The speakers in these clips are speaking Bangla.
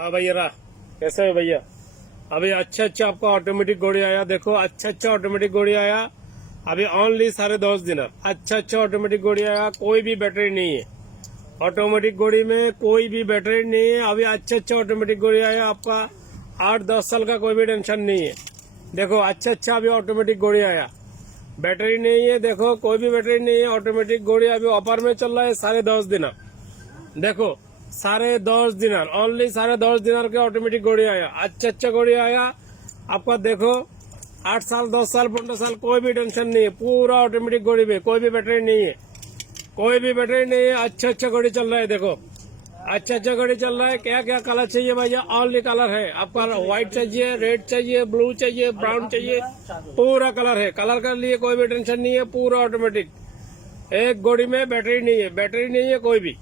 हाँ भैया, कैसे है भैया? अभी अच्छा आपका ऑटोमेटिक घोड़ी आया। देखो अच्छा ऑटोमेटिक घोड़ी आया। अभी ओनली 10.5 दिन अच्छा ऑटोमेटिक घोड़ी आया। कोई भी बैटरी नहीं है ऑटोमेटिक घोड़ी में, कोई भी बैटरी नहीं है। अभी अच्छा ऑटोमेटिक घोड़ी आया आपका। 8-10 साल का कोई भी टेंशन नहीं है। देखो अच्छा अभी ऑटोमेटिक घोड़ी आया। बैटरी नहीं है, देखो कोई भी बैटरी नहीं है। ऑटोमेटिक घोड़ी अभी ऑफर में चल रहा है 10.5 दिन। देखो 10.5 दिनार, ओनली 10.5 दिनार के ऑटोमेटिक घोड़ी आया। अच्छा घोड़ी आया आपका। देखो 8 साल 10 साल 15 साल कोई भी टेंशन नहीं है। पूरा ऑटोमेटिक घोड़ी में कोई भी बैटरी नहीं है, कोई भी बैटरी नहीं है। अच्छा घोड़ी चल रहा है। देखो अच्छा घोड़ी चल रहा है। क्या क्या कलर चाहिए भैया? ऑनली कलर है आपका। व्हाइट चाहिए, रेड चाहिए, ब्लू चाहिए, ब्राउन चाहिए, पूरा कलर है। कलर के लिए कोई भी टेंशन नहीं है। पूरा ऑटोमेटिक। एक घोड़ी में बैटरी नहीं है, बैटरी नहीं है कोई भी।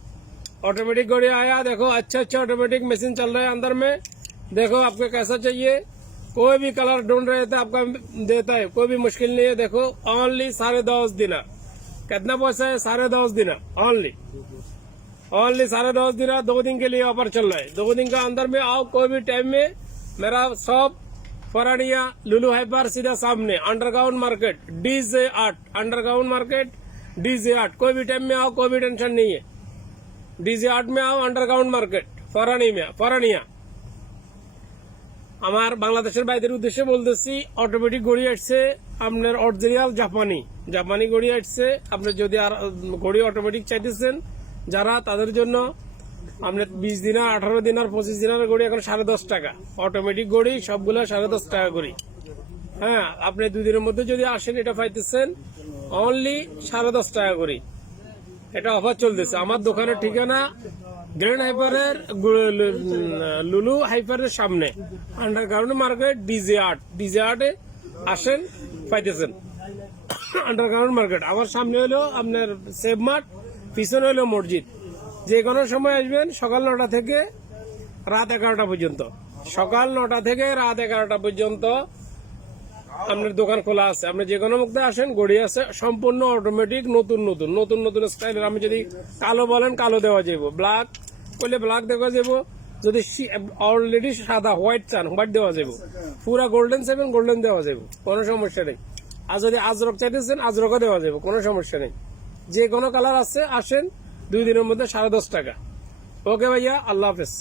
ऑटोमेटिक घोड़ी आया। देखो अच्छा ऑटोमेटिक मशीन चल रहा है अंदर में। देखो आपको कैसा चाहिए, कोई भी कलर ढूंढ रहे थे आपका देता है, कोई भी मुश्किल नहीं है। देखो ओनली 10.5 दिन। कितना पैसा है? 10.5 दिन ओनली 10.5 दिन। 2 दिन के लिए ऑफर चल रहा है। 2 दिन का अंदर में आओ, कोई भी टाइम में। मेरा शॉप फराडिया लुलु हाइपर सीधा सामने, underground market DJ 8, underground market DJ 8। कोई भी टाइम में आओ, कोई भी टेंशन नहीं है। DJ 8 में आओ, अंडरग्राउंड मार्केट ফরানিয়া। আমার বাংলাদেশের বাইরের উদ্দেশ্যে বলতেছি, অটোমেটিক ঘড়ি আসছে আপনার অরিজিনাল জাপানি ঘড়ি আসছে। আপনি যদি আর ঘড়ি অটোমেটিক চাইতেছেন যারা, তাদের জন্য আপনার 20 দিন 18 দিন আর 25 দিনের ঘড়ি এখন 10.5 টাকা। অটোমেটিক ঘড়ি সবগুলো 10.5 টাকা করে। হ্যাঁ, আপনি 2 দিনের মধ্যে যদি আসেন এটা পাইতেছেন অনলি 10.5 টাকা করে। এটা অফার চলতেছে। আমার দোকানের ঠিকানা গ্র্যান্ড হাইপারের লুলু হাইপারের সামনে, আন্ডারগ্রাউন্ড মার্কেট DJ 8 এ আসেন, পাইতেছেন আন্ডারগ্রাউন্ড মার্কেট। আমার সামনে হলো আপনার সেভ মার্ট, পিছনে হলো মসজিদ। যে কোনো সময় আসবেন, সকাল 9টা থেকে রাত 11টা পর্যন্ত। সকাল 9টা থেকে রাত 11টা পর্যন্ত আপনার দোকান খোলা আছে। আপনি যে কোনো মুখে আসেন, ঘড়ি আছে সম্পূর্ণ অটোমেটিক, নতুন স্টাইলের। আমি যদি কালো বলেন কালো দেওয়া যাব, ব্ল্যাক করলে ব্ল্যাক দেওয়া যাব, যদি অলরেডি সাদা হোয়াইট চান হোয়াইট দেওয়া যাব, পুরা গোল্ডেন চাইবেন গোল্ডেন দেওয়া যাব, কোনো সমস্যা নেই। আর যদি আজরক চাইতেছেন আজরকও দেওয়া যাব, কোনো সমস্যা নেই। যে কোনো কালার আছে, আসেন। 2 দিনের মধ্যে 10.5 টাকা। ওকে ভাইয়া, আল্লাহ হাফেজ।